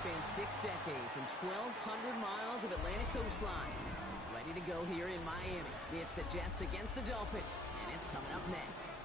spans 6 decades and 1,200 miles of Atlantic coastline. It's ready to go here in Miami. It's the Jets against the Dolphins, and it's coming up next.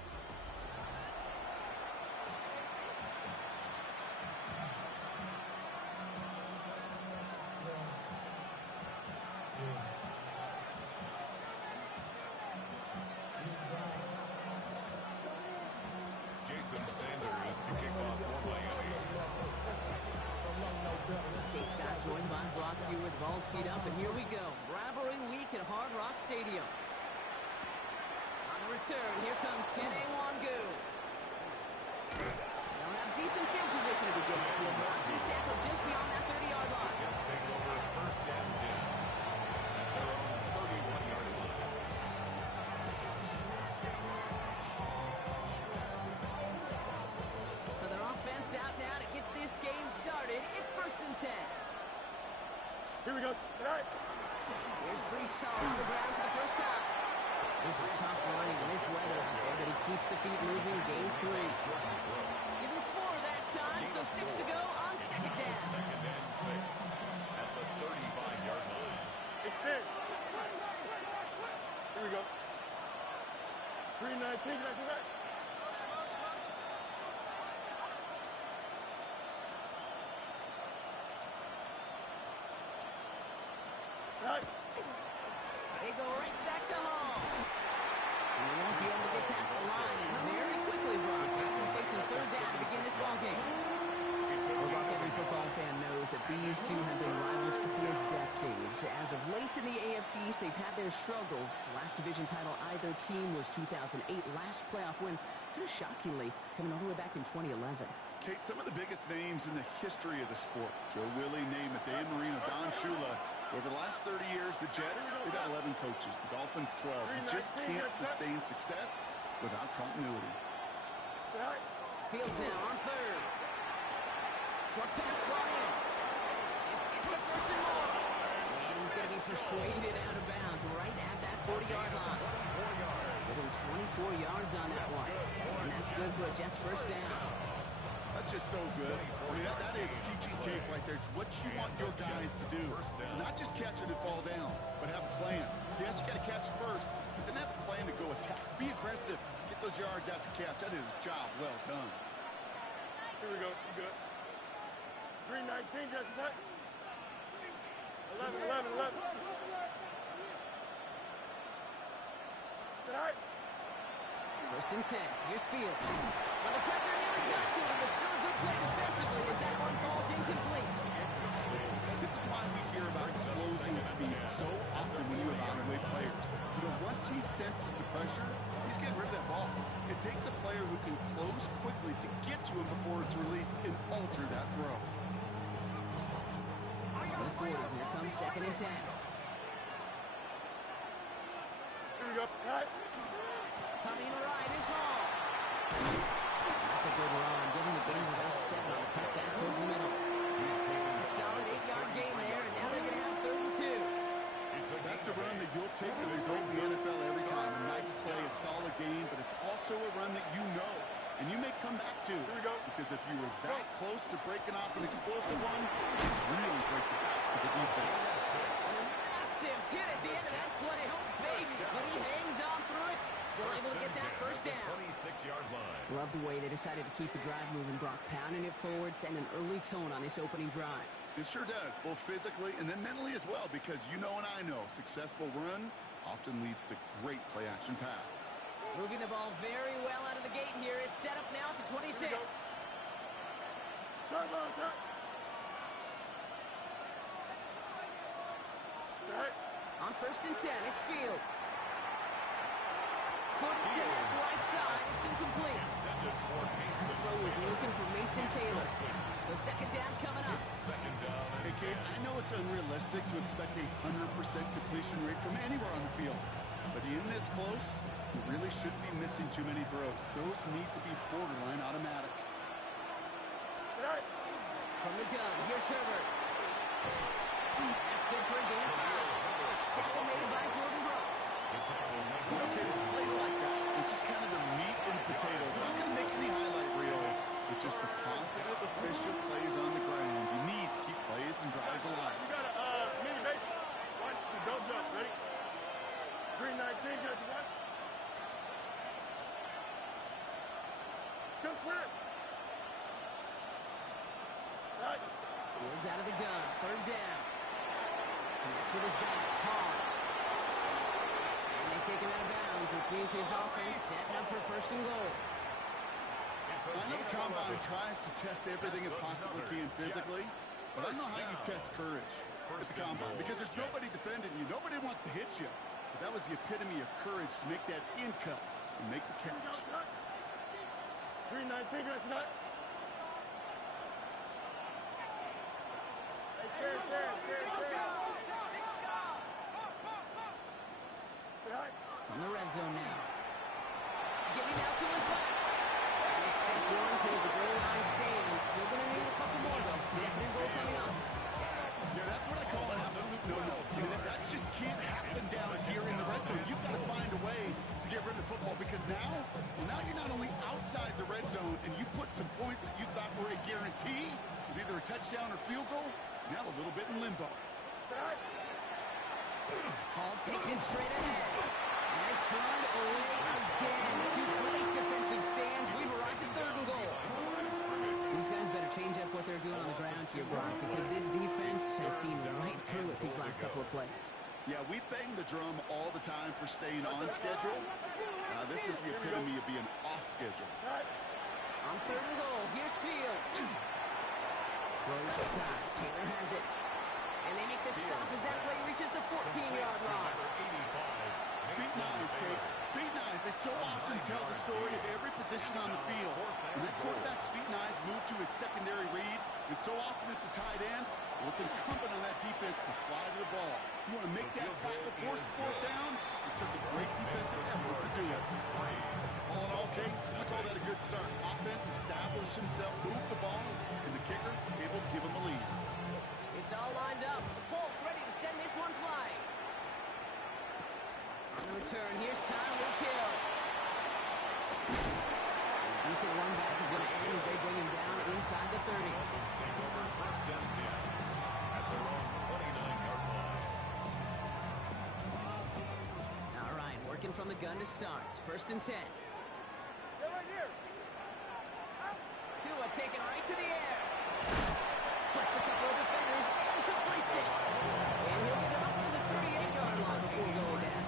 Joined by Brock here with balls teed up, and here we go. Rivalry week at Hard Rock Stadium. On the return, here comes Kene Wangu. They'll have decent field position to begin with. He'll block his tackle just beyond that 30-yard line. Jets taking over first down 10. Their own 31-yard line. So their offense out now to get this game started. It's 1st and 10. Here we go. Tonight. Here's Brees on the ground for the first time. This is tough running in this weather out there, but he keeps the feet moving, gains 3. Even 4 that time, so 6 to go on 2nd down. 2nd and 6 at the 35-yard line. Extend. Here we go. 319. Can I do that? They go right back to Hall. And they won't be able to get past the line, and very quickly, Brock, we're facing 3rd down to begin this ballgame. Well, Brock, every football fan knows that these two have been rivals for decades. As of late in the AFC East, they've had their struggles. Last division title either team was 2008. Last playoff win, kind of shockingly, coming all the way back in 2011. Kate, some of the biggest names in the history of the sport. Joe Willie, Namath, Dan Marino, Don Shula. Over the last 30 years, the Jets, they've got 11 coaches. The Dolphins, 12. You just can't sustain success without continuity. Fields now on 3rd. Short pass brought in. This gets the 1st and more. And he's going to be persuaded out of bounds right at that 40-yard line. Getting 24 yards on that one. And that's good for a Jets first down. That's just so good. I mean, that is teaching tape right there. It's what you want your guys to do. To not just catch it and fall down, but have a plan. Yes, you got to catch it first, but then have a plan to go attack. Be aggressive. Get those yards after catch. That is a job well done. Here we go. You good. 319. Just a 11. Tonight. 1st and 10. Here's Fields. Well, the pressure nearly got to him, but still a good play defensively as that one falls incomplete. This is why we hear about closing speed so often when you evaluate players. You know, once he senses the pressure, he's getting rid of that ball. It takes a player who can close quickly to get to him before it's released and alter that throw. On the 40, here comes 2nd and 10. Here we go. Right. Coming right is Hall. That's a good run. Giving the game about 7 on the cut back towards the middle. A solid 8-yard gain there, and now they're going to have 3rd and 2. That's a run that you'll take the result in the NFL every time. A nice play, a solid game, but it's also a run that you know. And you may come back to. Here we go. Because if you were that close to breaking off an explosive one, it really break the backs of the defense. Massive hit at the end of that play. Oh, baby. But he hangs on through it. Still able to get that first down. 26-yard line. Love the way they decided to keep the drive moving. Brock pounding it forward, sending an early tone on this opening drive. It sure does, both physically and then mentally as well, because you know and I know successful run often leads to great play-action pass. Moving the ball very well out of the gate here. It's set up now at the 26. On 1st and 10, it's Fields. Couldn't connect right side. It's incomplete. The throw was looking for Mason Taylor. So 2nd down coming up. Hey, Kate, I know it's unrealistic to expect a 100% completion rate from anywhere on the field. But in this close, you really shouldn't be missing too many throws. Those need to be borderline automatic. From the gun, here's Herbert. That's good for a gain of 5. Tackle made by Jordan Brooks. Okay, it's plays like that. It's just kind of the meat and potatoes. Not going to make any highlight reel. It's just the positive, efficient plays on the ground. You need to keep Jump snap. Right. Fields out of the gun. Third down. Connects with his back. Hard. And they take him out of bounds, which means his offense setting up for first and goal. I know the combine tries to test everything it possibly can physically, but I don't know how you test courage at the combine because there's nobody defending you. Nobody wants to hit you. But that was the epitome of courage to make that in cut and make the catch. 319, that's not. Hey, Terry. On the red zone now. Getting out to his left. And it's step one towards the goal line stand. Still going to need a couple more, though. Second and goal coming up. Yeah, that's what I call an absolute no-no. I mean, that just can't happen down here in the red zone. You've got to find a way to get rid of the football because now you're not only outside the red zone and you put some points that you thought were a guarantee with either a touchdown or field goal, now a little bit in limbo. Hall takes it straight ahead. And they're turned away again. Two great defensive stands. We've arrived at third and goal. These guys better change up what they're doing on the ground here, Brock, because this defense has seen right through it these last couple of plays. Yeah, we bang the drum all the time for staying on schedule. This is the epitome of being off schedule. On third and goal, here's Fields. Throw left side. Taylor has it. And they make the stop as that play reaches the 14-yard line. Feet nice, Kate. Feet nice. They so often tell the story of every position on the field. When that quarterback's feet nice move to his secondary read, and so often it's a tight end, well, it's incumbent on that defense to fly to the ball. You want to make that tackle, force the fourth down? It took a great defensive effort to do it. All in all, Kate, I call that a good start. Offense established himself, moved the ball, and the kicker able to give him a lead. It's all lined up. Polk ready to send this one flying. On the return, here's Tyler Kill. Decent run back is going to end as they bring him down inside the 30. All right, working from the gun to start. First and 10. Get right here. Tua taken right to the air. Splits a couple of defenders and completes it. And he'll get it up to the 38-yard line before going down.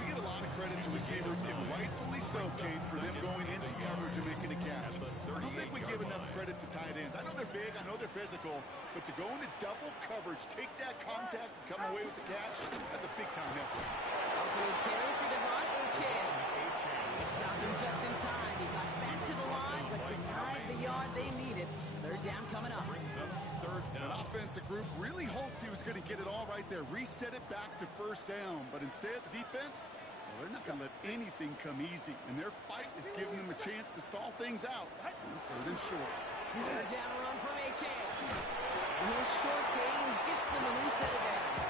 We get a lot of credit to receivers, and rightfully so, Kate, for them going into coverage and making a catch. I don't think we give enough credit to tight ends. I know they're big, I know they're physical, but to go into double coverage, take that contact, and come away with the catch, that's a big-time effort. Opening carry for Devon Achane. He stopped him just in time. He got back to the line, but denied the yard they needed. Third down coming up. An offensive group really hoped he was going to get it all right there, reset it back to first down, but instead the defense, well, they're not going to let anything come easy, and their fight is giving them a chance to stall things out. Third and short. Third down run from Achane. And his short game gets them a new set of downs.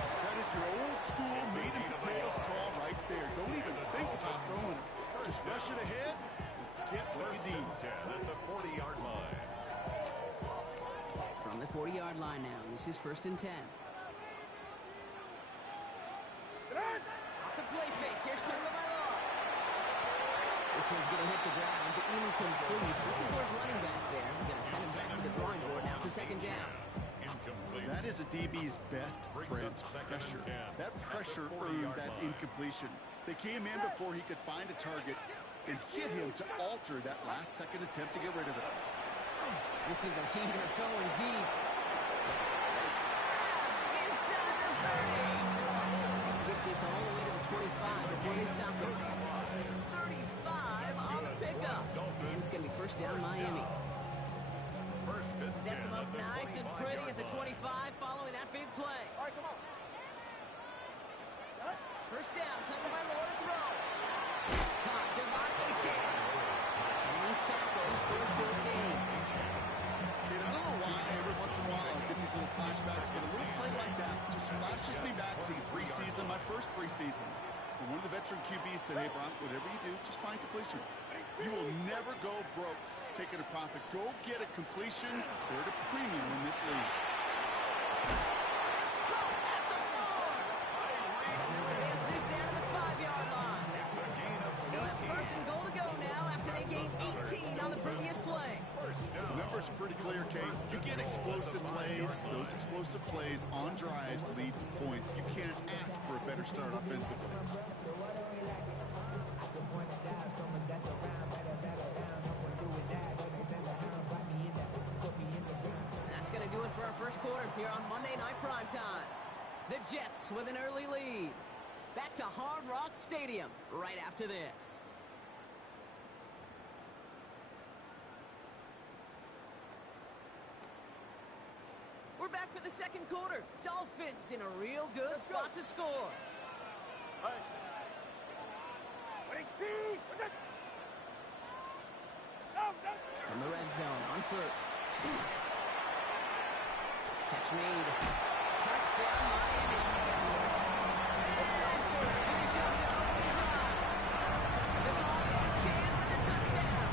That is your old school meat and potatoes call right there. Don't even think about throwing it. Just rush it ahead and get what you need. At the 40-yard line. From the 40-yard line now, this is first and 10. Off the play fake, here's Tagovailoa. This one's going to hit the ground. It's incomplete. Looking towards running back there. Going to send him back to the drawing board now for second down. That is a DB's best friend, pressure. That pressure earned that incompletion. They came in before he could find a target and hit him to alter that last-second attempt to get rid of it. This is a heater going deep. Inside the 30. Gets this all the way to the 25 before they stop him. 35 on the pickup. And it's going to be first down Miami. Sets him up nice and pretty at the 25 following that big play. All right, come on. First down, Tagovailoa to throw. It's caught, Devon Achane. And he's tackled for a short gain. Kid, I don't know why every once in a while I get these little flashbacks, but a little play like that just flashes me back to the preseason, my first preseason. And one of the veteran QBs said, hey, Brock, whatever you do, just find completions. You will never go broke taking a profit. Go get a completion. They're at a premium in this league. It's caught at the 4. And they'll advance this down to the 5-yard line. They'll have first and goal to go now pretty clear, Kate. You get explosive plays. Those explosive plays on drives lead to points. You can't ask for a better start offensively. That's going to do it for our first quarter here on Monday Night Primetime. The Jets with an early lead. Back to Hard Rock Stadium right after this. We're back for the second quarter. Dolphins in a real good spot to score. Hey. 18. From the red zone on first. Catch made. Touchdown, Miami. The Dolphins finish up the opening drive. The ball and Chan with the touchdown.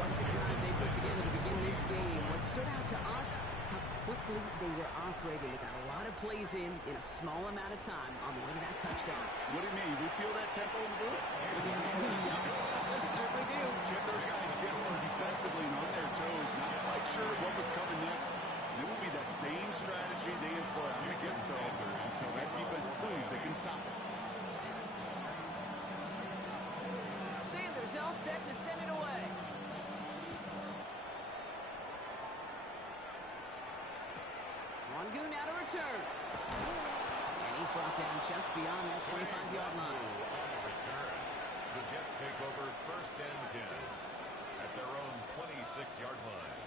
Quite the drive they put together to begin this game. What stood out to us, how quickly they were operating. They got a lot of plays in a small amount of time on the way to that touchdown. What do you mean? We feel that tempo in the booth? We certainly do. Kept those guys guessing defensively and on their toes. Not quite sure what was coming next. And it will be that same strategy they employ. I'm going to guess so until that defense proves they can stop it. Sanders all set to send it away. Wangu now to return. And he's brought down just beyond that 25-yard line. Return. The Jets take over first and 10 at their own 26-yard line.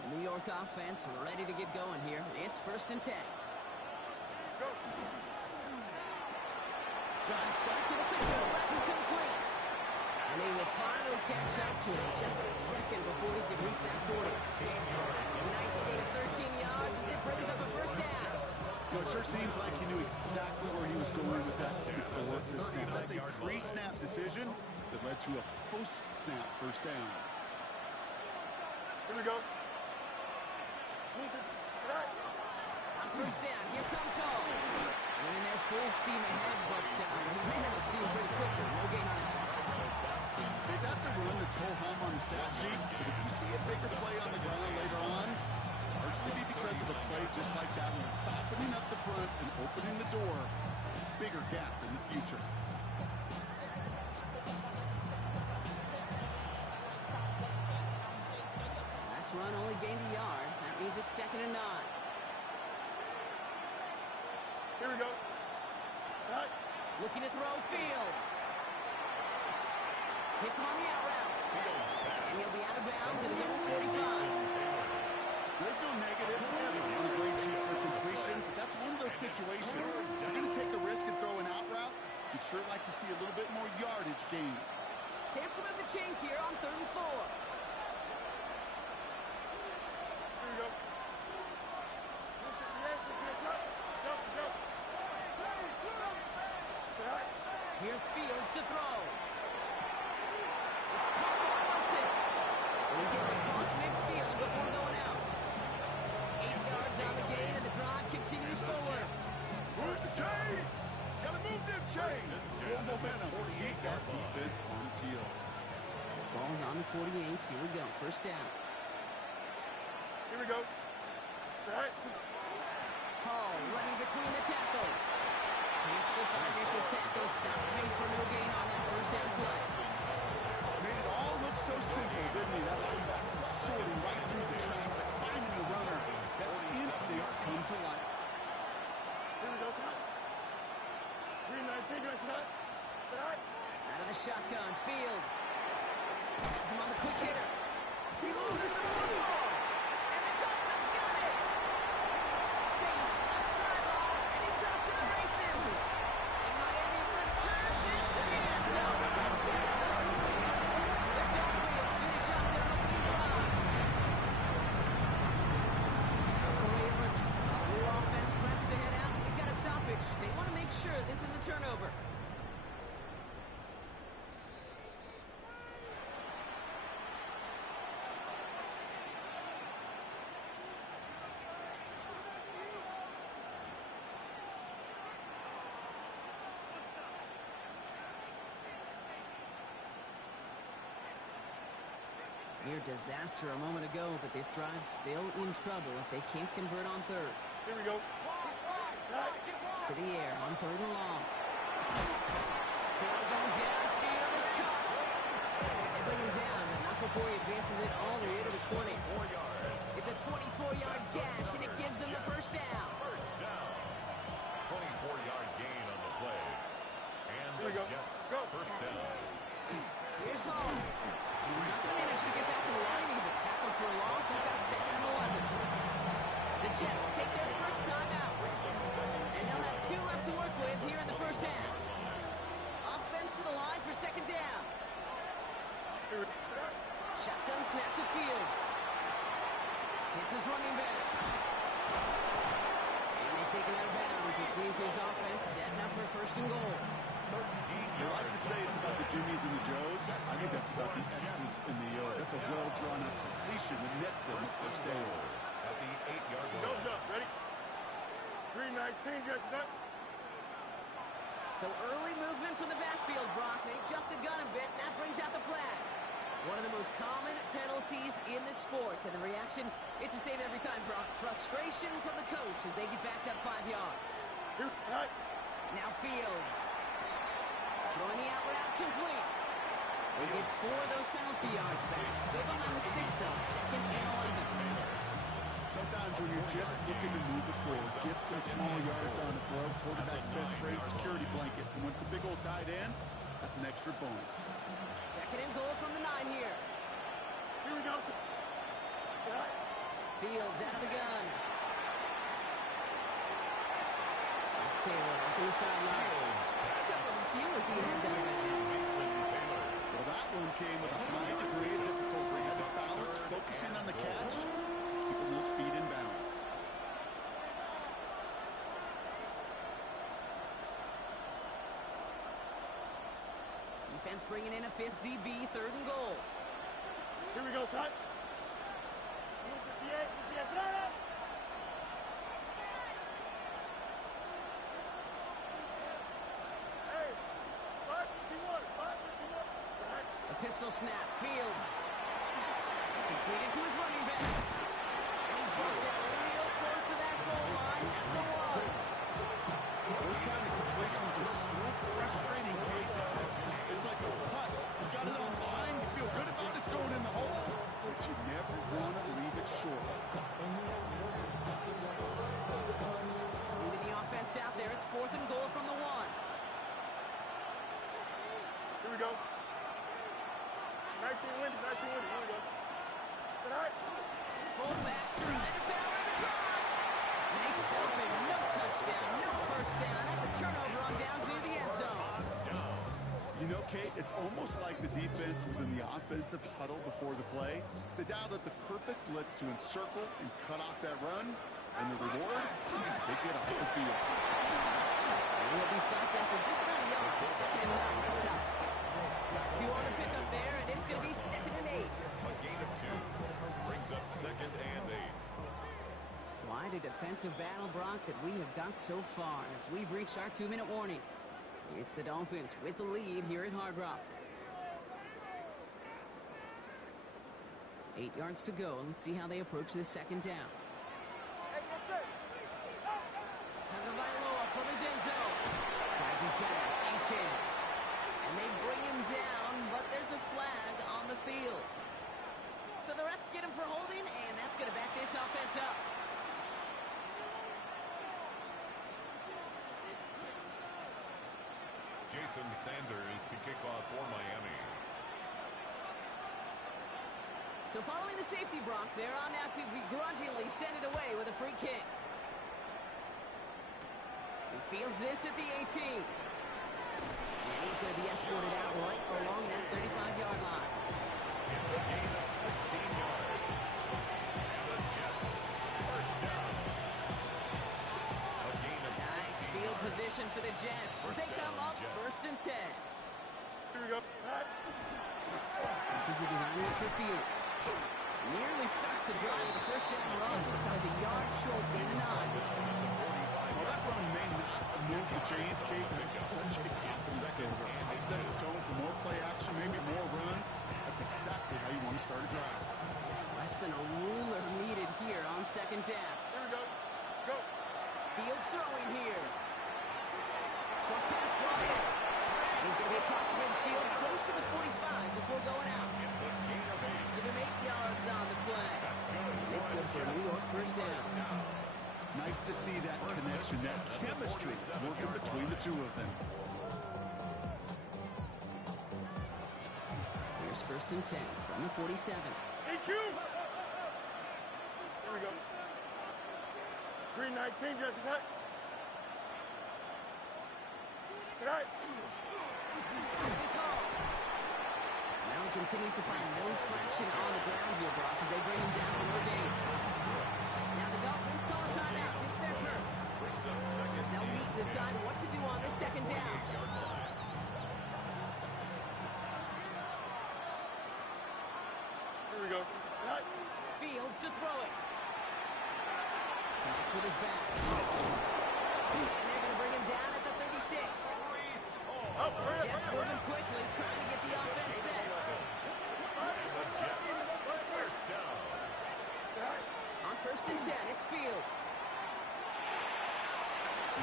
The New York offense ready to get going here. It's first and 10. Go. Drive start to the quick left and complete. And they will finally catch up to him just a second before he can reach that 40. A nice gain of 13 yards as it brings up a first down. You know, it sure seems like he knew exactly where he was going with that before the snap. That's a pre-snap decision that led to a post-snap first down. Here we go. On first down, here comes Hall. Running there full steam ahead, but he ran out of steam pretty quickly. No gain on it. That's a run that's ho-hum on the stat sheet, but if you see a bigger play on the ground later on, largely be because of a play just like that one, softening up the front and opening the door, bigger gap in the future. Last run only gained a yard. That means it's second and 9. Here we go. All right. Looking to throw Fields. Hits him on the out route. And he'll be out of bounds at his own 45. There's no negatives ever on a grade sheet for completion, but that's one of those situations. If you're going to take a risk and throw an out route, you'd sure like to see a little bit more yardage gained. Chance to move the chains here on 3rd and 4. Here we go. Here's Fields to throw. It's caught by Wilson. He's able to cross midfield before going out. 8 yards on the gain, and the drive continues forward. Where's the chain? Gotta move them chains. Full momentum. Keep that defense on its heels. Ball's on the 48. Here we go. First down. Here we go. All right. Hall running between the tackles. Can't slip that initial tackle. Stops made for no gain on that first down play. Made it all look so simple, didn't he? That linebacker sorting right through the traffic, finding the runner. That's instincts come to life. Here we go, son. 319, right? Out of the shotgun, Fields. Has him on the quick hitter. He loses the football. And the Dolphins got it. Space left sideline, and he's off to the races. And Miami returns this to the end zone. Touchdown. The Dolphins finish up their opening drive. Uncle Ravens, while the new offense preps to head out, we've got a stoppage. They want to make sure this is a turnover. Near disaster a moment ago, but this drive's still in trouble if they can't convert on third. Here we go. To the air on third and long. Hill going downfield. It's caught. They bring him down, but not before he advances it all the way to the 20. 4 yards. It's a 24-yard gash, and it gives them the first down. First down. 24-yard gain on the play. And Here we the go. Jets Go. first down. Here's Hall. He's not going to manage to get back to the line even. Tackled for a loss. We've got second and 11. The Jets take their first time out. And they'll have 2 left to work with here in the first half. Offense to the line for second down. Shotgun snap to Fields. Hits his running back. And they take him out of bounds, which means his offense setting up for first and goal. 13 You yards. like to say it's about the Jimmies and the Joes. I think that's about the X's and the O's. That's a well-drawn-up completion that nets them the first down. At the 8-yard line. Nose up. Ready? 3:19. Jets up. So early movement from the backfield, Brock. They jumped the gun a bit, and that brings out the flag. One of the most common penalties in the sport. And the reaction, it's the same every time, Brock. Frustration from the coach as they get backed up 5 yards. Here's right. Now Fields. Throwing the out route complete. They get 4 of those penalty yards back. Still behind the sticks, though. Second and 11. Sometimes when you're just looking to move the forward, get some small yards on the throw, quarterback's best friend, security blanket. And when it's a big old tight end, that's an extra bonus. Second and goal from the 9 here. Here we go. Right. Fields out of the gun. That's Taylor up on the sideline. Pick up a few as he heads out of bounds. Well, that one came with a high degree of difficulty. Had to balance, focusing on the catch, keeping those feet in bounds. Defense bringing in a 5th DB, third and goal. Here we go, son. 58. Yes, sir. Hey, 551. 551. A pistol snap. Fields. Completed to his running back. And he's brought down real close to that goal line at the 1. Those kind of completions are so frustrating, Kate. It's like a putt. You got it on line, you feel good about it's going in the hole, but you never want to leave it short. Moving the offense out there. It's 4th and goal from the 1. Here we go. 19 windy. 19 windy. Here we go. Sit right. Pull back, trying to power across. And they stop him. No touchdown, no first down. That's a turnover on downs near the end zone. You know, Kate, it's almost like the defense was in the offensive huddle before the play. They dialed up the perfect blitz to encircle and cut off that run. And the reward, they get off the field. And he'll be stopped after just about a yard. Second and 9 coming up. 2 on the pickup there, and it's going to be second and 8. A gain of 2 brings up second and 8. Quite a defensive battle, Brock, that we have got so far as we've reached our 2-minute warning. It's the Dolphins with the lead here at Hard Rock. 8 yards to go. Let's see how they approach this second down. Hey, that's it. Tagovailoa from his end zone. Finds his back, H.A. And they bring him down, but there's a flag on the field. So the refs get him for holding, and that's going to back this offense up. Jason Sanders to kick off for Miami. So following the safety, Brock, they're on now to begrudgingly send it away with a free kick. He fields this at the 18. And he's going to be escorted out right along that 35-yard line. It's a gain of 16 yards. And the Jets first down. A gain of Nice 16 field yards. position for the Jets as they come up first and 10. Here we go. Right. This is a designer for Fields. Nearly starts the drive with a first down run. Inside the yard short, gain of 9. Well, that run may not move the chains, Kate, that is such a confidence builder. It sets the tone for more play action, maybe more runs. That's exactly how you want to start a drive. Less than a ruler needed here on second down. Here we go. Go. Field throwing here. Short pass Bryant. He's going to be across midfield close to the 45 before going out. It's a gain of 8. Give him 8 yards on the play. That's good. It's good for a New York first down. Nice to see that connection, that chemistry working between the two of them. Here's first and 10 from the 47. EQ. Here we go. Green 19, Jesse. Cut. Cut. This is Hall. Now he continues to find no traction on the ground here, Brock, as they bring him down for no gain. Now the Dolphins call a timeout. It's their first. Brings up second. As they'll meet and decide what to do on this second down. Here we go. Cut. Fields to throw it. Connects with his back. And they're going to bring him down at the 36. Up, hurry up, Jets hurry up. moving quickly, trying to get the offense set. And the Jets, first down. Cut. On first and 10, it's Fields.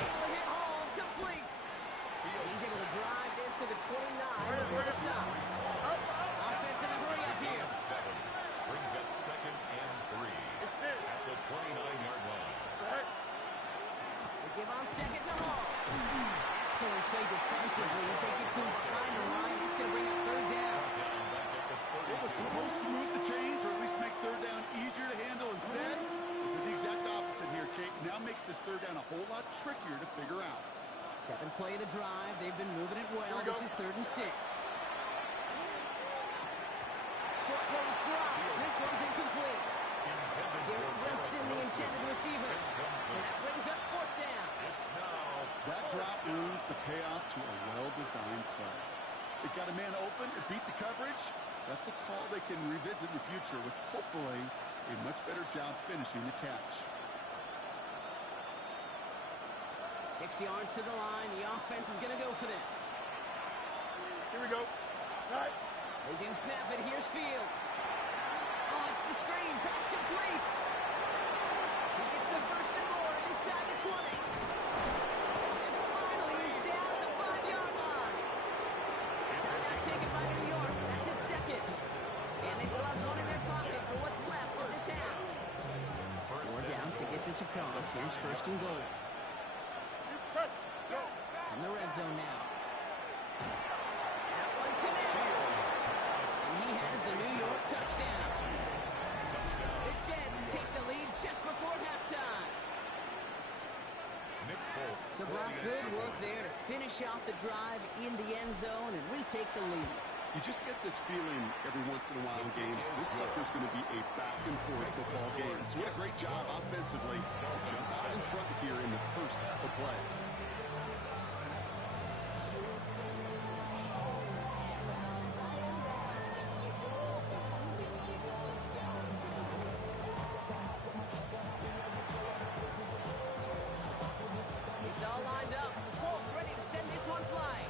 Able to hit Hall, complete. He's able to drive this to the 29 before the stop. Up, up. Offense in the hurry up here. 7. Brings up second and 3. It's this. At the 29-yard line. Cut. They give on second to Hall. Excellent play defensively as they get to him behind the line. It's going to bring up third down. It was supposed to move the chains or at least make third down easier to handle. Instead, it did the exact opposite here, Kate. Now makes this third down a whole lot trickier to figure out. Seventh play of the drive. They've been moving it well. This is third and 6. Short throws drops. This one's incomplete. Garrett Wilson, the intended receiver. So that brings up fourth down. It's now That drop ruins the payoff to a well-designed play. It got a man open, it beat the coverage. That's a call they can revisit in the future with hopefully a much better job finishing the catch. 6 yards to the line. The offense is going to go for this. Here we go. Cut. They do snap it. Here's Fields. Oh, it's the screen. Pass complete. He gets the first and more inside the 20. And finally, he's down at the 5-yard line. Timeout taken by New York. That's its second. And they still have one in their pocket for what's left of this half. 4 downs to get this across. Here's first and goal. You press. Go. In the red zone now. That one connects. And he has the New York touchdown. The Jets take the lead just before halftime. Nick Folk. So, Brock, good work there to finish off the drive in the end zone and retake the lead. You just get this feeling every once in a while in games. This sucker's going to be a back-and-forth football game. So what a great job offensively to jump out in front here in the first half of play. It's all lined up. Folk ready to send this one flying.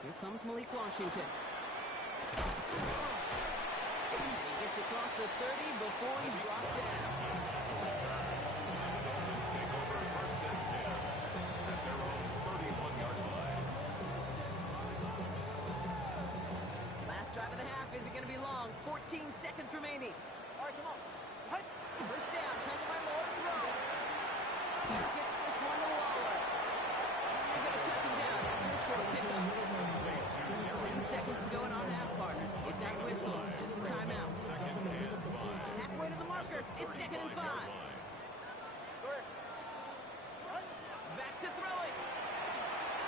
Here comes Malik Washington. And he gets across the 30 before he's brought down. Dolphins take over first and 10 at their own 31-yard line. Last drive of the half isn't going to be long. 14 seconds remaining. All right, come on. Hut. First down, taken by Lord throw. Gets this one to Waller. And they're going to touch him down after a short pickup. 10 seconds to go in our half, partner. If that whistle, it's a timeout. Second and 5. Halfway to the marker. It's second and 5. Go ahead. Hut. Back to throw it.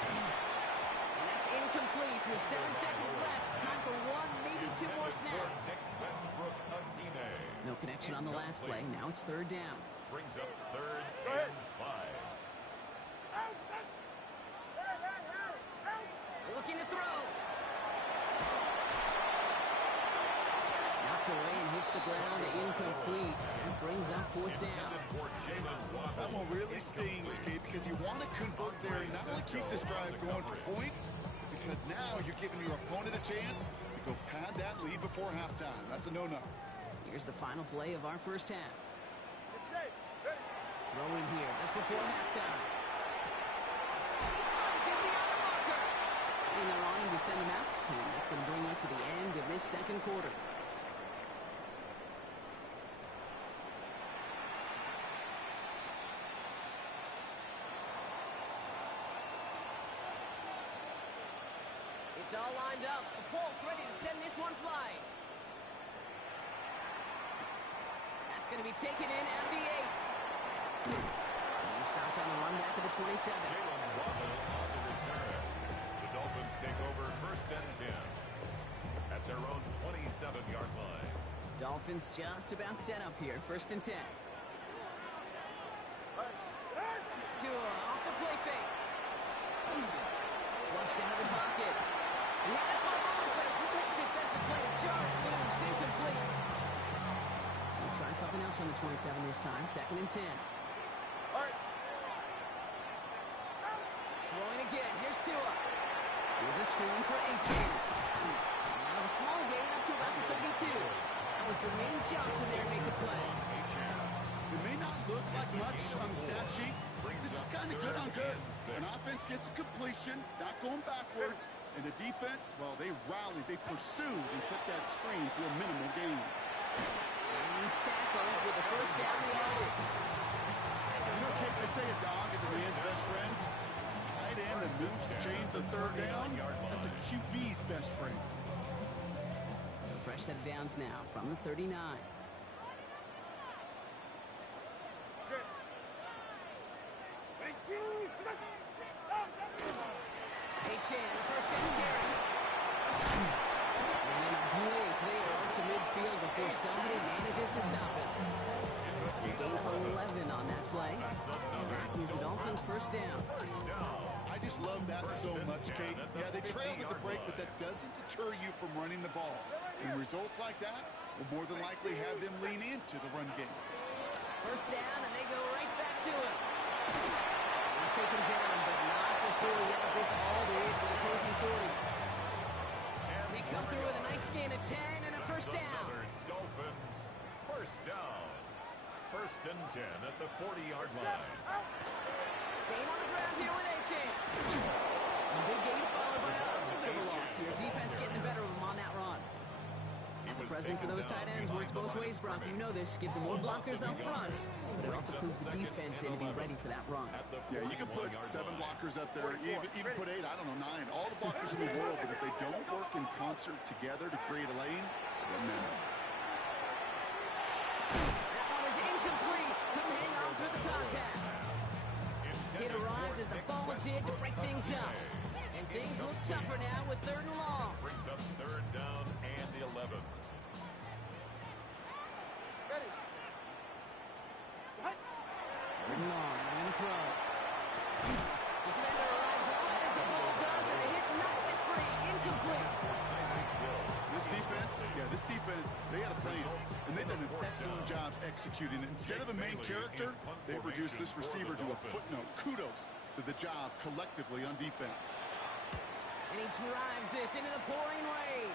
And that's incomplete with 7 seconds left. Time for one, maybe 2 more snaps. Nick Westbrook Akine. No connection on the last play. Now it's third down. Brings up third Go ahead. and 5. Looking to throw. Knocked Knocked away and hits the ground incomplete. That brings up fourth down. That one really stings, Kate, because you want to convert there and not only keep this drive going for points, because now you're giving your opponent a chance to go pad that lead before halftime. That's a no-no. Here's the final play of our first half. It's safe. Ready. Throw in here just before halftime. He finds him beyond the marker. And they're on him to send him out, and that's going to bring us to the end of this second quarter. It's all lined up. Folk ready to send this one flying. That's going to be taken in at the 8. He's stopped on the run back of the 27. Jalen Waddle on the return. The Dolphins take over first and 10 at their own 27-yard line. Dolphins just about set up here. First and 10. Tua off the play fake. Flushed out of the pocket. He had a fumble, but a great defensive play to jar it loose, incomplete. He'll try something else from the 27 this time. Second and 10. All right. Throwing again. Here's Tua. Here's a screen for Achane. Now a small gain up to about the 32. That was Jermaine Johnson there to make the play. It may not look like much on the stat sheet. This is kind of good on good. An offense gets a completion, not going backwards, and the defense, well, they rallied, they pursued, and put that screen to a minimal gain. And he's tackled with the first down yardage. You know, Kate, they say a dog is a man's best friend. Tight end that moves the chains on third down, that's a QB's best friend. So fresh set of downs now from the 39. Achane, first down carry. And in a blink, they are up to midfield before somebody manages to stop it. A gain of 11 on that play. And that is the Dolphins' first down. I just love that so much, Kate. Yeah, they trailed at the break, but that doesn't deter you from running the ball. And results like that will more than likely have them lean into the run game. First down, and they go right back to it. He's taken down, but not before he has this all the way to the opposing 40. They come through with a nice gain of 10 and a first down. Dolphins first down. First and 10 at the 40-yard line. Staying on the ground here with Achane. A big gain followed by a little bit of a loss here. Defense getting the better of him on that run. The presence of those tight ends works both ways, Brock. You know this. Gives them more blockers up front, but it also clues the defense in to be ready for that run. Yeah, you can put 7 blockers up there, even put 8, I don't know, 9. All the blockers in the world, but if they don't work in concert together to create a lane, it doesn't matter. That one is incomplete. Couldn't hang on through the contact. It arrived as the ball did to break things up. And things look tougher now with third and long. Brings up third down and 11. Ready. Third and long. They're going to throw. Defender arrives right as the ball does, and the hit knocks it free. Incomplete. This defense, they had a plan, and they've done an excellent job executing it. Instead of a main character, they've reduced this receiver to a footnote. Kudos to the job collectively on defense. And he drives this into the pouring rain.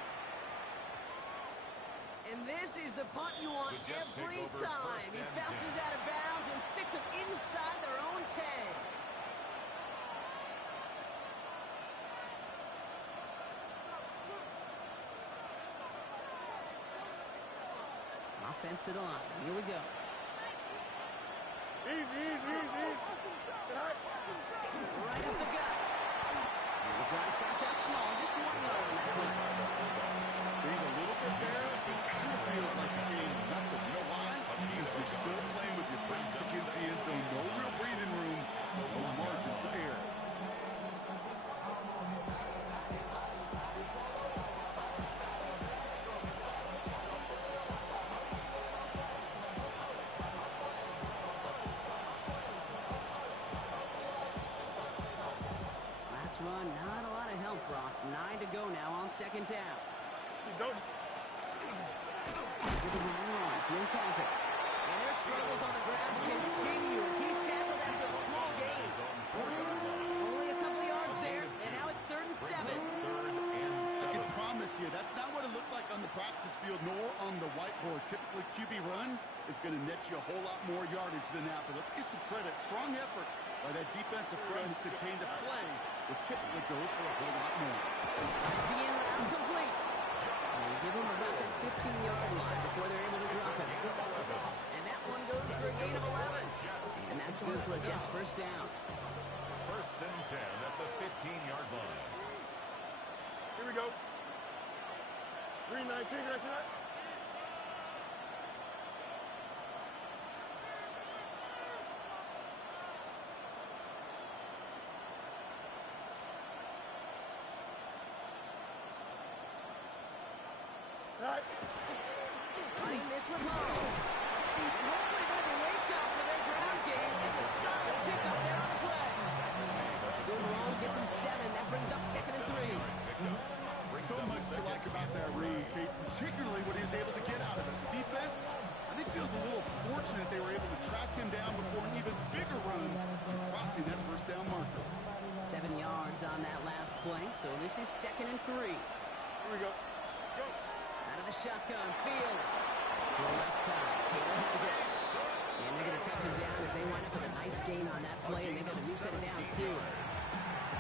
And this is the punt you want every time. He bounces out of bounds and sticks them inside their own 10. Offense to the line. Here we go. Easy. Right up the gut. The drive starts out small. Just 1 yard on that play. Being a little bit there, it kind of feels like a game of nothing. You know why? Because you're still playing with your backs against the end zone. No real breathing room. No margin for error. Run, not a lot of help, Brock. 9 to go now on second down. Don't. the design run. Fields has it. And their struggles on the ground continue as he's tackled after a small gain. Only a couple yards there, and now it's 3rd and 7. I can promise you, that's not what it looked like on the practice field nor on the whiteboard. Typically, QB run is going to net you a whole lot more yardage than that. But let's give some credit. Strong effort by that defensive front who contained a play that typically goes for a whole lot more. It's the end round complete. And they give them about that 15-yard line before they're able to drop it. And that one goes for a gain of 11. And that's good for a Jets first down. 1st and 10 at the 15-yard line. Here we go. 3:19, can I see that? All right. Running this with Hall. And hopefully a bit of a wake-up for their ground game. It's a solid pickup there on the play. Good roll, gets him 7. That brings up 2nd and 3. So much to like about that read, Kate, particularly what he was able to get out of it. The defense, I think, feels a little fortunate they were able to track him down before an even bigger run crossing that first down marker. 7 yards on that last play, so this is 2nd and 3. Here we go. Go. Out of the shotgun, Fields. To the left side, Taylor has it. And they're going to touch him down as they wind up with a nice gain on that play, and they got a new set of downs, too.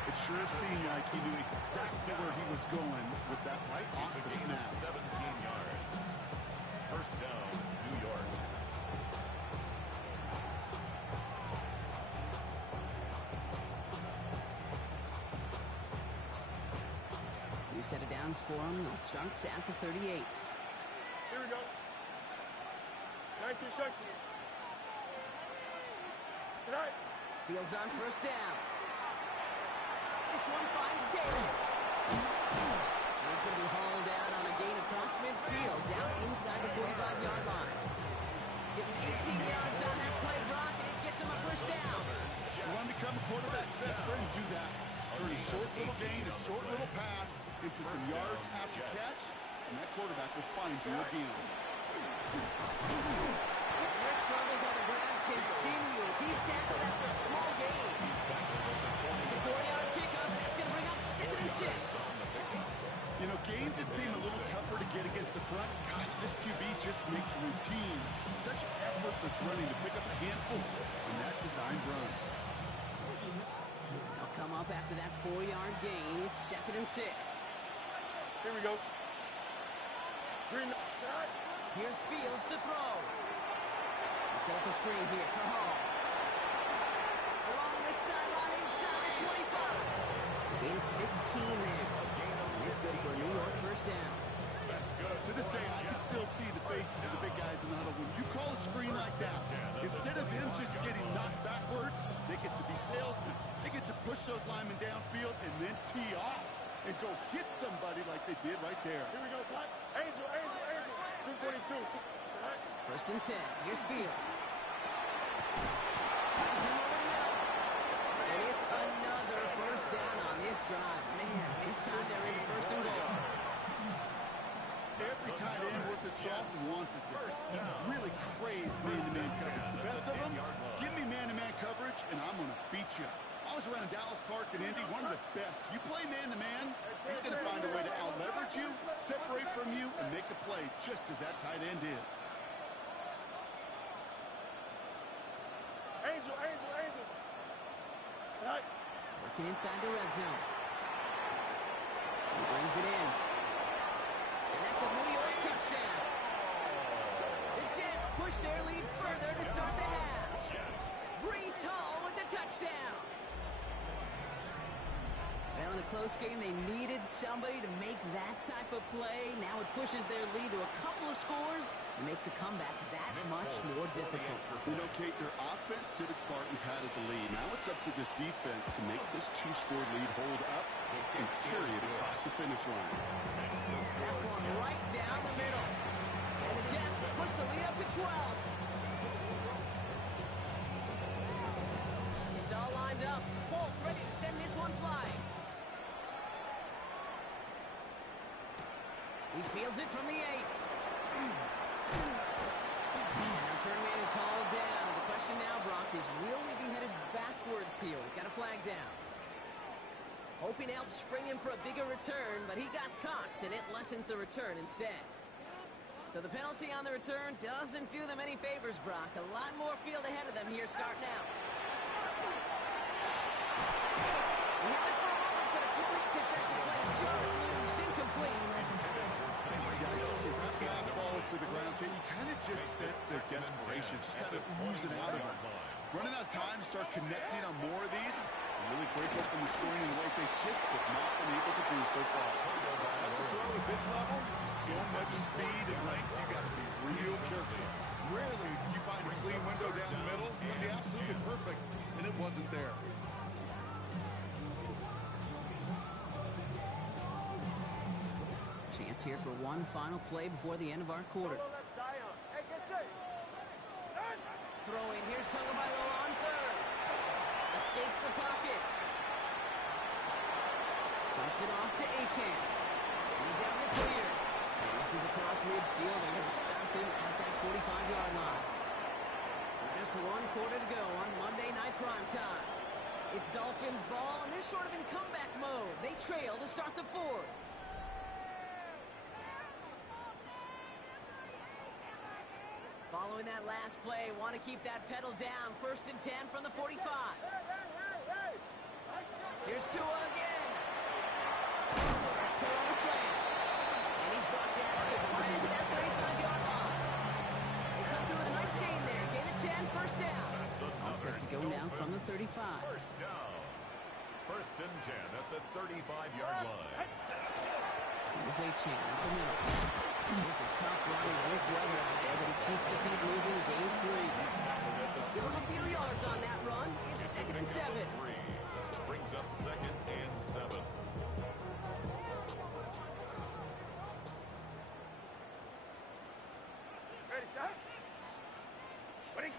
It sure seemed like he knew exactly where he was going with that right off the snap. 17 yards. 1st down, New York. New set of downs for him. They'll start at the 38. Here we go. 19 instruction. Good night. Fields on 1st down. This one finds Taylor. And he's going to be hauled out on a gain across midfield, down inside the 45-yard line. Give him 18 yards on that play, Brock, and it gets him a 1st down. You want to become a quarterback's best friend, do that. Turn a short little gain, a short little pass into some yards after catch, and that quarterback will find you again. And their struggles on the ground continue as he's tackled after a small gain. It's a 4-yard pickup, and that's going to bring up 2nd and 6. You know, gains that seem a little tougher to get against the front, gosh, this QB just makes routine such effortless running to pick up a handful in that designed run. They'll come up after that 4-yard gain. It's 2nd and 6. Here we go. 3. Here's Fields to throw. He set up a screen here for Hall. Along this sideline inside the 25. Gain of 15 there. And it's good for a New York 1st down. That's good. To this day, I can still see the faces of the big guys in the huddle. When you call a screen like that, instead of them just getting knocked backwards, they get to be salesmen. They get to push those linemen downfield and then tee off and go hit somebody like they did right there. Here we go, slide. Angel, Angel, Angel. 222. Right. 1st and 10. Here's Fields. Finds him over the middle. And it's another 1st down on this drive. Man, this time they're in 1st and goal. Every tight end worth his salt wanted this. Really crave man-to-man coverage. The best of them, give me man-to-man coverage, and I'm going to beat you. I was around Dallas, Clark, and Indy, one of the best. You play man-to-man, he's going to find a way to out-leverage you, separate from you, and make a play, just as that tight end did. Angel, Angel, Angel. Right. Working inside the red zone. He brings it in. And that's a New York touchdown. The Jets push their lead further to start the half. Breece Hall with the touchdown. Well, in a close game, they needed somebody to make that type of play. Now it pushes their lead to a couple of scores and makes a comeback that much more difficult. You know, Kate, their offense did its part and padded the lead. Now it's up to this defense to make this 2-score lead hold up and carry it across the finish line. That one right down the middle. And the Jets push the lead up to 12. It's all lined up. Folk ready to send this one flying. He fields it from the 8. Now Turnman is hauled down. The question now, Brock, is will we be headed backwards here? We've got a flag down. Hoping to help spring him for a bigger return, but he got caught, and it lessens the return instead. So the penalty on the return doesn't do them any favors, Brock. A lot more field ahead of them here starting out. We had it for a moment, but a complete defensive play. Jarring loose, incomplete. Yikes. As that pass falls to the ground, can you kind of just sense their desperation, just kind of oozing out of them. Running out of time to start connecting on more of these. Really break open the scoring in a way they just have not been able to do so far. That's a throw at this level. So much speed and length, you got to be real careful. Rarely do you find a clean window down the middle. It would be absolutely perfect, and it wasn't there. Chance here for one final play before the end of our quarter. Throwing, here's Tagovailoa on third. Escapes the pocket. Dumps it off to Achane. He's out in the clear. And this is across midfield. They're going to stop him at that 45-yard line. So just one quarter to go on Monday Night Prime Time. It's Dolphins ball, and they're sort of in comeback mode. They trail to start the fourth. Following that last play, want to keep that pedal down. 1st and 10 from the 45. Here's Tua again. That's here on the slant. And he's brought down and pushes to that 35-yard line. They come through with a nice gain there. Gain of 10, 1st down. All set to go now from the 35. 1st down. 1st and 10 at the 35-yard line. Here's Achane at the middle. This is tough running in this weather out there, but he keeps the feet moving, gains 3. Give him a few yards on that run. It's 2nd and 7. Brings up 2nd and 7. Ready, shot. Ready,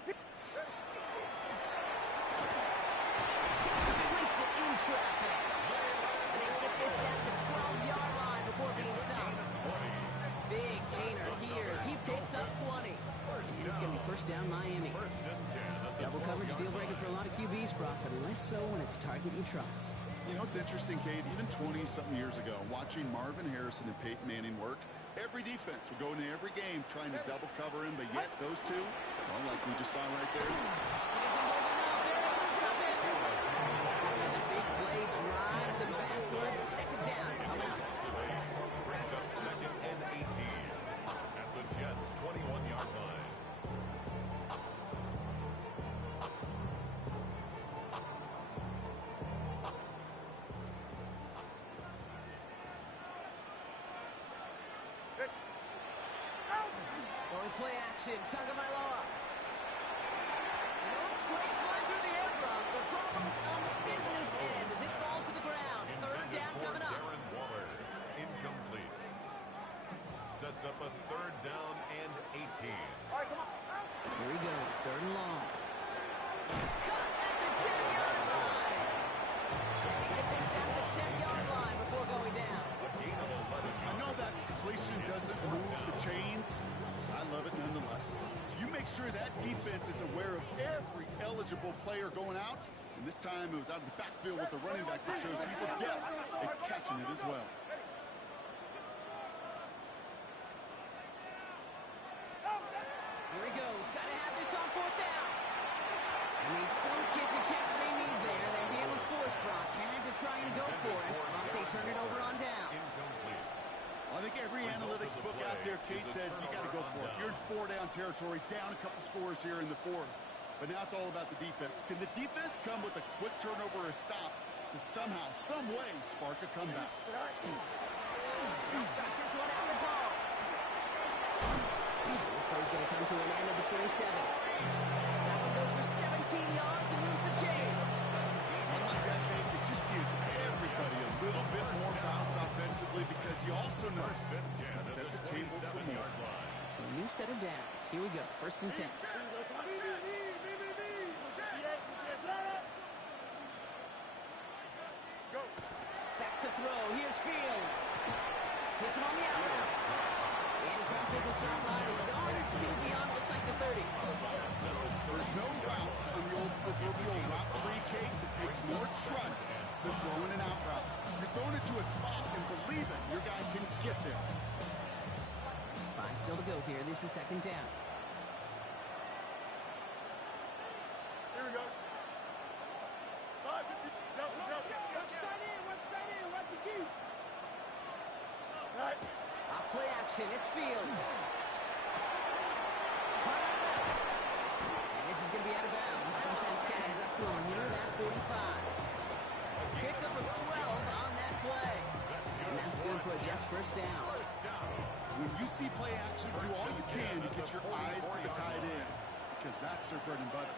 Completes it in traffic. And they get this down to the 12-yard line before being stopped. Big gainer here as he picks up 20. And it's going to be 1st down Miami. 1st and 10. Double coverage deal breaker for a lot of QBs, Brock, but less so when it's a target you trust. You know, it's interesting, Kate, even 20-something years ago, watching Marvin Harrison and Peyton Manning work, every defense would go into every game trying to double cover him, but yet those two, well, like we just saw right there. It isn't moving up. They're able to drop it. And the big play drives them backwards. 2nd down. Come out. Brings up 2nd and 18 at the Jets' 21-yard line. Going play action. Tagovailoa. Looks great flying through the air, Brock. The problem's on the business end as it falls to the ground. 3rd down coming up. Darren Waller, incomplete. Sets up a 3rd down and 18. Here he goes. 3rd and long. Cut at the 10-yard line. And they get this down to the 10-yard line before going down. A gain of 11. I know that completion doesn't move the chains. I love it nonetheless. You make sure that defense is aware of every eligible player going out. And this time it was out of the backfield with the running back that shows he's adept at catching it as well. Here he goes. Got to have this on 4th down. And they don't get the catch they need there. Their hand was forced, Brock. Had to try and go for it, but they turn it over on downs. Incomplete. I think every analytics book out there, Kate, said you got to go for it. You're in 4-down territory, down a couple scores here in the 4th. But now it's all about the defense. Can the defense come with a quick turnover or a stop to somehow, some way, spark a comeback? He'll start this one out the ball. This play's going to come to an end of the 27. That one goes for 17 yards and moves the chains. Unlike that, Kate, it just gives everybody a little bit more bounce offensively because you also know it set the table for more. So a new set of downs. Here we go. 1st and 10. Back to throw. Here's Fields. Hits him on the out route. And crosses the sideline, a yard or two beyond, looks like the 30. There's no route on the old proverbial route tree, Kate, that takes more trust than throwing an out route. You're throwing it to a spot and believe it, your guy can get there. 5 still to go here. This is second down. Here we go. 5, jump. What's that in? Watch the key. Right. Off play action. It's Fields. Caught out left. And this is going to be out of bounds. Defense catches up to him near that 45. Pickup of 12 on that play. And that's good for a Jets first down. When you see play action, do all you can to get your eyes to the tight end, because that's their bread and butter.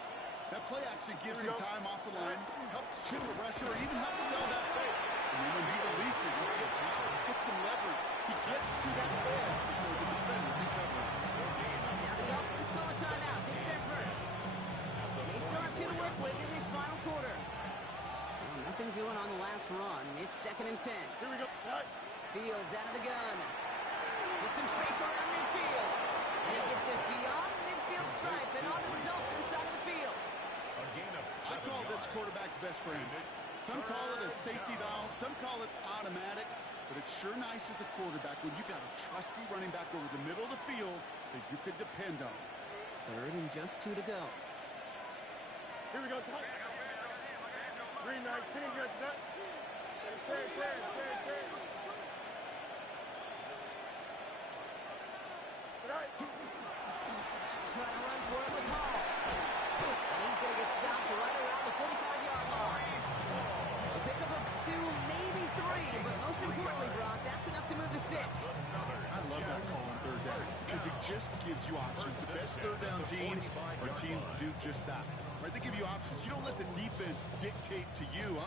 That play action gives him time off the line, helps chip the rusher, or even helps sell that fake. And then when he releases, he gets out, he puts some leverage. He gets to that edge before the defender can cover him. Now the Dolphins call a timeout. It's their first. They still have 2 to work with in this final quarter. Well, nothing doing on the last run. It's second and 10. Here we go. Right. Fields out of the gun. Gets some space around midfield. And he gets this beyond the midfield stripe and onto the Dolphins side of the field. I call this quarterback's best friend. Some call it a safety valve, some call it automatic, but it's sure nice as a quarterback when you got a trusty running back over the middle of the field that you could depend on. Third and just 2 to go. Here we go. 3:19. Gets that. Clear. Right. Trying to run for it with Hall. And he's going to get stopped right around the 45-yard line. A pickup of 2, maybe 3, but most importantly, Brock, that's enough to move the sticks. I love that call on third down because it just gives you options. The best third down teams are teams that do just that. Right? They give you options. You don't let the defense dictate to you.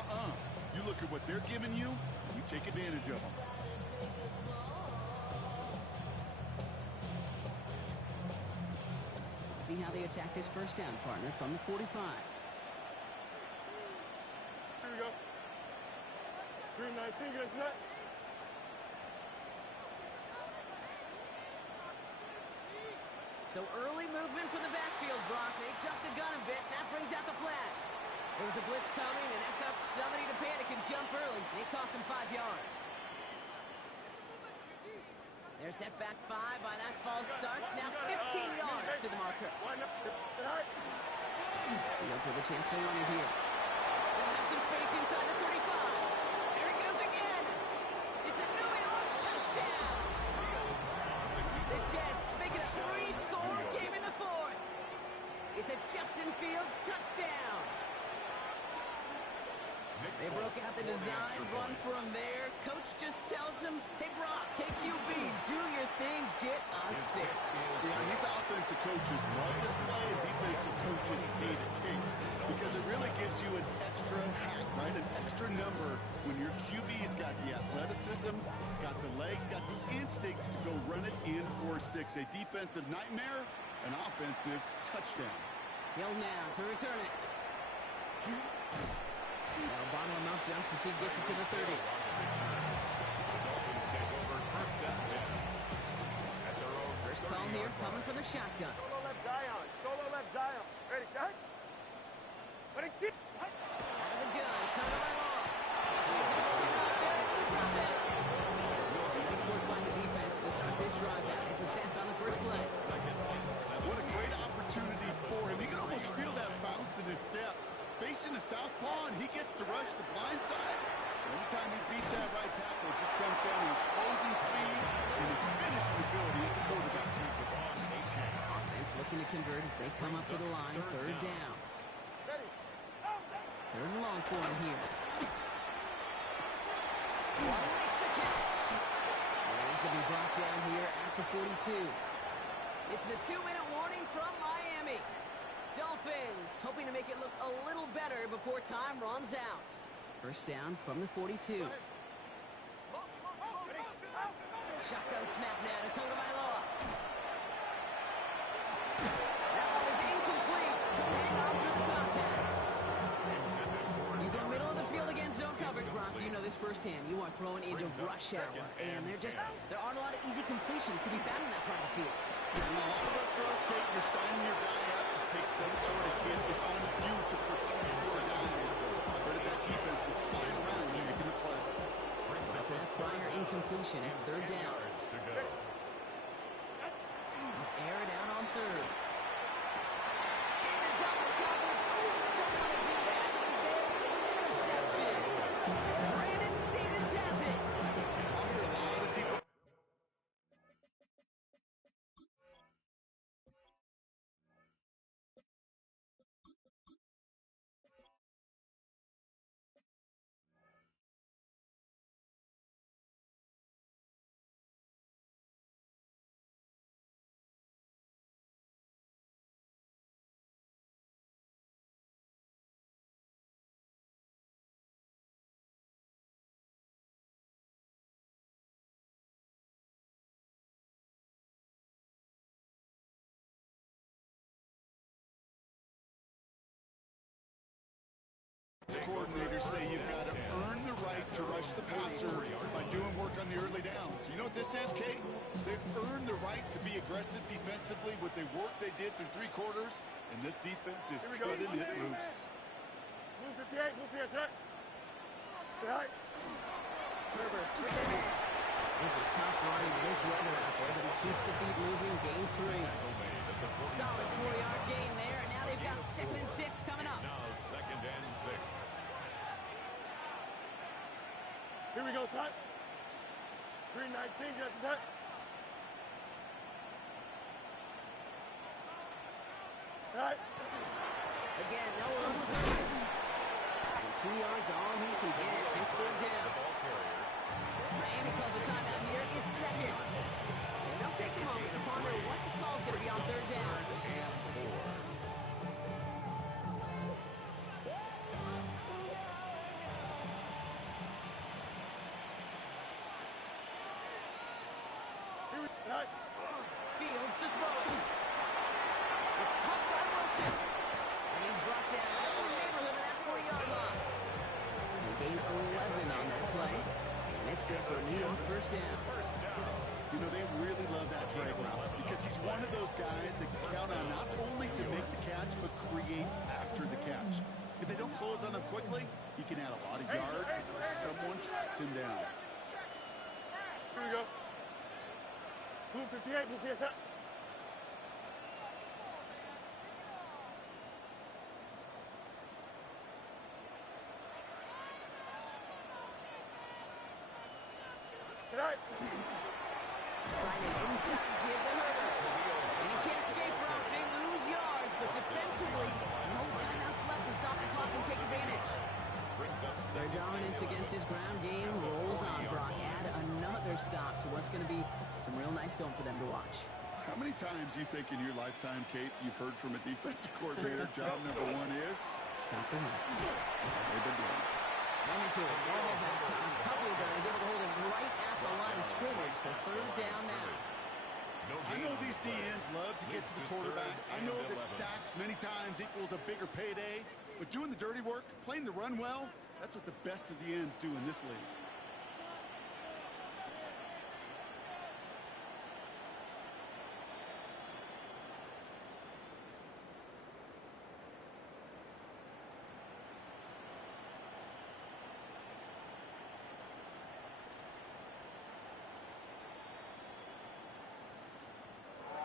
You look at what they're giving you, and you take advantage of them. See how they attack this first down, partner, from the 45. Here we go. 3:19. Gets that. So early movement from the backfield, Brock. They jumped the gun a bit, and that brings out the flag. There was a blitz coming, and that got somebody to panic and jump early. It cost them 5 yards. They're set back 5 by that false start. Now 15 yards to the marker. Fields with a chance to run it here. So has some space inside the 35. There he goes again. It's a New York touchdown. The Jets make it a 3-score game in the 4th. It's a Justin Fields touchdown. They broke out the design, run from there. Coach just tells him, hey, Brock, KQB, do your thing, get a 6. Yeah, these offensive coaches love this play, and defensive coaches hate it. Because it really gives you an extra hack, right? An extra number when your QB's got the athleticism, got the legs, got the instincts to go run it in for 6. A defensive nightmare, an offensive touchdown. Hill now to return it. Now bottom him up just as he gets it to the 30. First call here coming from the shotgun. Solo left Zion. Ready, shot. Ready, tip. Out of the gun, turn right off. He's moving up there to the top end. Nice work by the defense to start this drive out. It's a sack on the first play. What a great opportunity for him. You can almost feel that bounce in his step. Facing the southpaw, and he gets to rush the blind side. Anytime he beats that right tackle, it just comes down to his closing speed and his finishing ability at the quarterback. Offense looking to convert as they come up to the line. Third down. Third and long for him here. Waddle makes the catch. And he's going to be brought down here at the 42. It's the 2-minute warning from Miami. Dolphins hoping to make it look a little better before time runs out. First down from the 42. Shotgun snap now to Tagovailoa. That one is incomplete. Hang on through the contact. You go middle of the field against zone coverage, Brock. You know this firsthand. You are throwing into rush hour, and there aren't a lot of easy completions to be found in that part of the field. Yeah, and a lot of those throws, Kate, you're signing your guy up to take some sort of hit. It's on you to protect your guys. But if that defense was flying around, you're making the play. After that prior incompletion, it's third down. Air it out on third. And the double coverage. Oh, don't want to do that. He's there for the interception. Brandon Stevens has it. After a lot of defense. Coordinators say you've got to earn the right to rush the passer by doing work on the early downs. You know what this is, Kate? They've earned the right to be aggressive defensively with the work they did through 3 quarters, and this defense is cutting it loose. Move 58, move 58, set. Strike. Herbert straight ahead. This is tough running with this weather out there, but he keeps the feet moving, gains 3. Solid 4-yard gain there, and now they've got 2nd and 6 coming up. Now 2nd and 6. Here we go, son. 319, get the set. Right. Again, no room with Herbert. And 2 yards all he can get. It's third down. Miami calls a timeout here. It's 2nd. And they'll take a moment to ponder what the call's going to be on third down. Right. Fields to throw. It's caught by Wilson. And he's brought down right in the neighborhood of that 40-yard line. They gain 11 on that play. And it's good for a New York first down. You know, they really love that drag route because he's one of those guys that can count on not only to make the catch, but create after the catch. If they don't close on him quickly, he can add a lot of yards before someone tracks him down. Here we go. Move 58, move 58, set. Right. Trying an inside give to Herbert. And he can't escape route. They lose yards, but defensively, no timeouts left to stop the clock and take advantage. Their dominance against his ground game rolls on, Brock. Add another stop to what's going to be some real nice film for them to watch. How many times do you think in your lifetime, Kate, you've heard from a defensive coordinator, job number 1 is? Stop the run. They've been doing it. Went into it all that time. A couple of guys able to hold him right at the line of scrimmage, so third down now. I know these DNs love to get to the quarterback. I know that sacks many times equals a bigger payday, but doing the dirty work, playing the run well, that's what the best of the ends do in this league.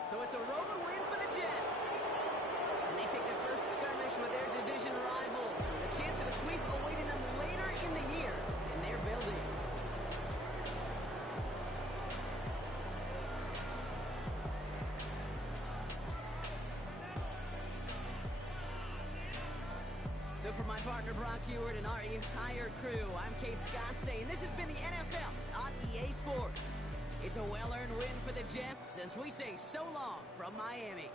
So it's a road win for the Jets. And they take their first skirmish with their division rivals. A chance at a sweep awaiting them later in the year in their building. So for my partner Brock Heward and our entire crew, I'm Kate Scott saying this has been the NFL on EA Sports. It's a well-earned win for the Jets as we say so long from Miami.